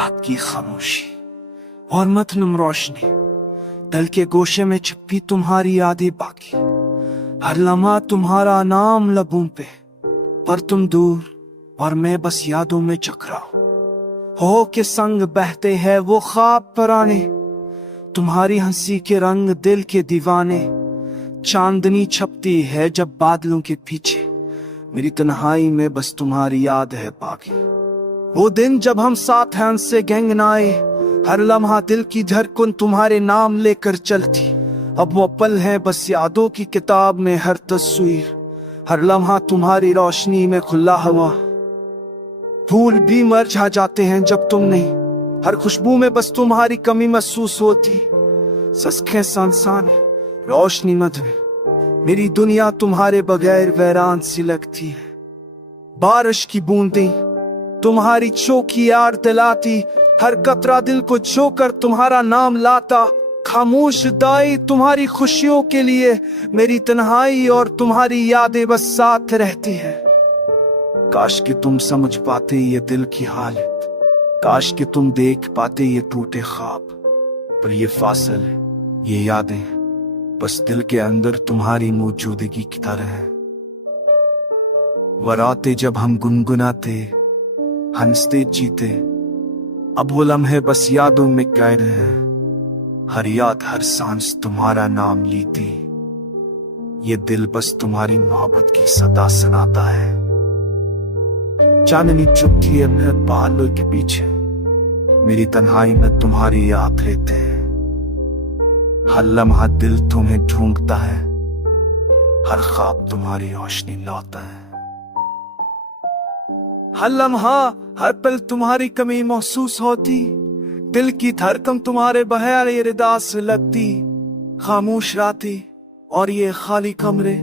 रात की खामोशी और मतलम रोशनी, दिल के गोशे में छिपी तुम्हारी यादें बाकी। हर लम्हा तुम्हारा नाम लबों पे, पर तुम दूर और मैं बस यादों में चकरा हो के संग बहते हैं वो ख्वाब पुराने। तुम्हारी हंसी के रंग दिल के दीवाने। चांदनी छपती है जब बादलों के पीछे, मेरी तन्हाई में बस तुम्हारी याद है बाकी। वो दिन जब हम साथ हंस से गंगनाए, हर लम्हा दिल की धड़कन तुम्हारे नाम लेकर चलती। अब वो पल है बस यादों की किताब में हर तस्वीर, हर लम्हा तुम्हारी रोशनी में खुला हवा। फूल भी मुरझा जाते हैं जब तुम नहीं, हर खुशबू में बस तुम्हारी कमी महसूस होती। सस्खे सांसान रोशनी मधुर, मेरी दुनिया तुम्हारे बगैर वीरान सी लगती है। बारिश की बूंदें तुम्हारी चौकी याद दिलाती, हर कतरा दिल को छूकर तुम्हारा नाम लाता। खामोश दाई तुम्हारी खुशियों के लिए, मेरी तन्हाई और तुम्हारी यादें बस साथ रहती है। काश कि तुम समझ पाते ये दिल की हालत, काश कि तुम देख पाते ये टूटे ख्वाब। पर ये फासले, ये यादें बस दिल के अंदर तुम्हारी मौजूदगी की तरह है। वो रातें जब हम गुनगुनाते, हंसते जीते, अब वो लम्हे बस यादों में कैद है। हर याद हर सांस तुम्हारा नाम लेती, ये दिल बस तुम्हारी मोहब्बत की सदा सुनाता है। चांदनी चुपती है मेरे बालों के पीछे, मेरी तन्हाई में तुम्हारी याद रहते हैं। हर लम्हा दिल तुम्हें ढूंढता है, हर ख्वाब तुम्हारी रोशनी लाता है। हर लम्हा हर पल तुम्हारी कमी महसूस होती, दिल की धड़कन तुम्हारे बगैर रिदा से लगती। खामोश रातें और ये खाली कमरे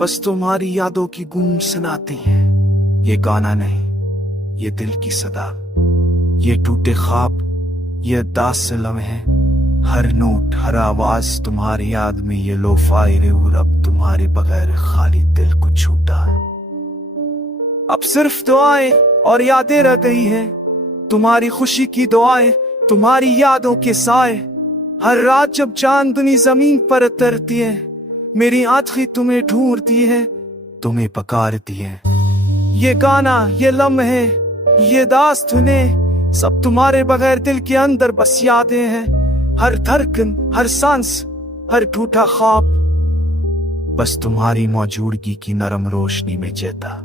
बस तुम्हारी यादों की गूंज सुनाती हैं। ये गाना नहीं, ये दिल की सदा, ये टूटे ख्वाब, ये दास लम्हे। हर नोट हर आवाज तुम्हारी याद में ये लो फायरे, और अब तुम्हारे बगैर खाली दिल को छूटा है। अब सिर्फ दुआएं और यादें रह गई हैं, तुम्हारी खुशी की दुआएं, तुम्हारी यादों के साए। हर रात जब चांदनी जमीन पर उतरती है, मेरी आंखें तुम्हें ढूंढती है, तुम्हें पुकारती है। ये गाना, ये लम्हे, ये दास्तानें सब तुम्हारे बगैर दिल के अंदर बस यादें हैं। हर धड़कन हर सांस हर टूटा ख्वाब बस तुम्हारी मौजूदगी की नरम रोशनी में जीता।